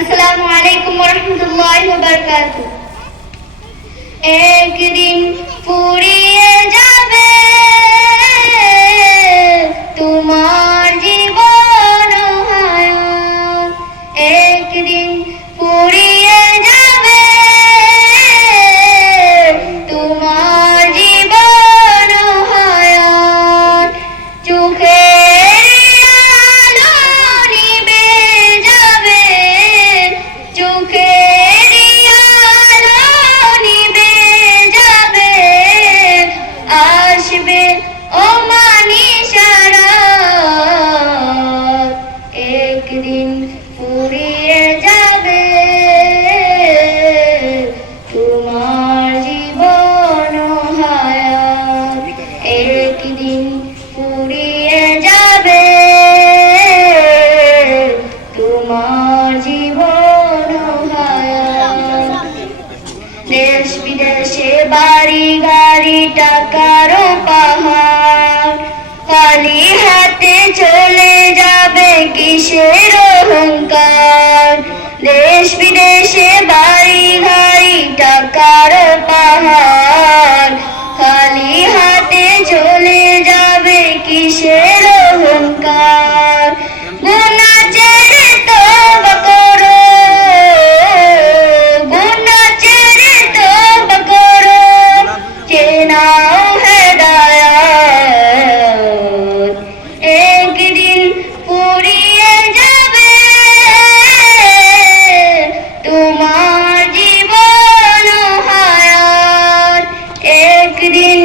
আসসালামু আলাইকুম একদিন ফুরিয়ে যাবে তোমার জীবন একদিন ফুরিয়ে একদিন পুড়িয়ে যাবে। তোমার জীবন দেশ বিদেশে বাড়ি গাড়ি টাকারও পাহাড়। নাও হেদায়াত একদিন পুরিয়ে যাবে তোমার জীবন হায়াত। একদিন